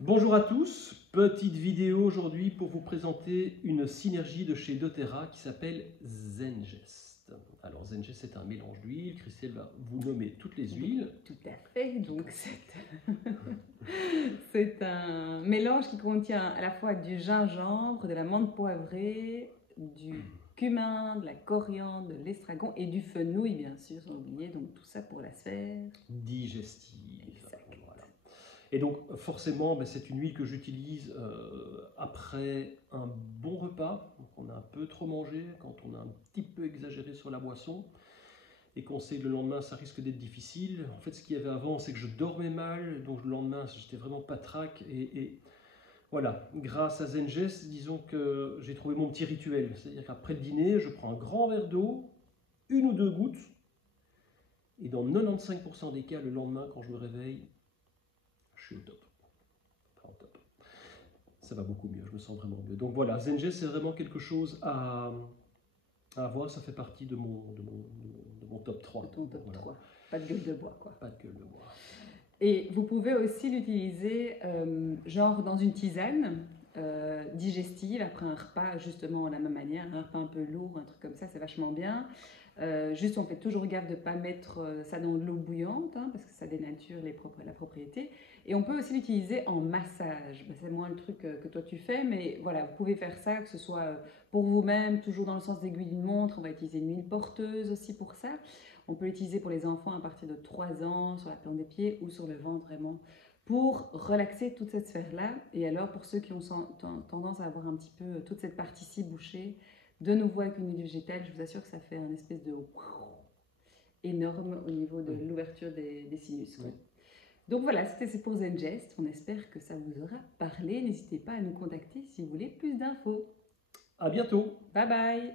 Bonjour à tous, petite vidéo aujourd'hui pour vous présenter une synergie de chez doTERRA qui s'appelle Zengest. Alors Zengest c'est un mélange d'huile, Christelle va vous nommer toutes les huiles. Tout à fait, donc c'est un mélange qui contient à la fois du gingembre, de la menthe poivrée, du cumin, de la coriandre, de l'estragon et du fenouil bien sûr, sans oublier, donc tout ça pour la sphère Digestive. exact. Voilà. Et donc forcément c'est une huile que j'utilise après un bon repas, donc on a un peu trop mangé, quand on a un petit peu exagéré sur la boisson et qu'on sait que le lendemain ça risque d'être difficile. En fait ce qu'il y avait avant c'est que je dormais mal, donc le lendemain j'étais vraiment patraque et voilà, grâce à Zengest, disons que j'ai trouvé mon petit rituel. C'est-à-dire qu'après le dîner, je prends un grand verre d'eau, une ou deux gouttes, et dans 95% des cas, le lendemain, quand je me réveille, je suis au top. Enfin, au top. Ça va beaucoup mieux, je me sens vraiment mieux. Donc voilà, Zengest, c'est vraiment quelque chose à avoir. Ça fait partie de mon top 3. De ton top Voilà. 3. Pas de gueule de bois quoi. Pas de gueule de bois. Et vous pouvez aussi l'utiliser genre dans une tisane digestive après un repas, justement de la même manière, un repas un peu lourd, un truc comme ça, c'est vachement bien. Juste on fait toujours gaffe de ne pas mettre ça dans de l'eau bouillante hein, parce que ça dénature la propriété. Et on peut aussi l'utiliser en massage. Ben, c'est moins le truc que toi tu fais, mais voilà, vous pouvez faire ça, que ce soit pour vous-même, toujours dans le sens d'aiguille d'une montre. On va utiliser une huile porteuse aussi pour ça. On peut l'utiliser pour les enfants à partir de 3 ans, sur la plante des pieds ou sur le ventre vraiment, pour relaxer toute cette sphère-là. Et alors pour ceux qui ont tendance à avoir un petit peu toute cette partie-ci bouchée, de nouveau avec une huile végétale, je vous assure que ça fait un espèce de énorme au niveau de l'ouverture des sinus. Quoi. Donc voilà, c'est pour Zengest. On espère que ça vous aura parlé. N'hésitez pas à nous contacter si vous voulez plus d'infos. À bientôt. Bye bye.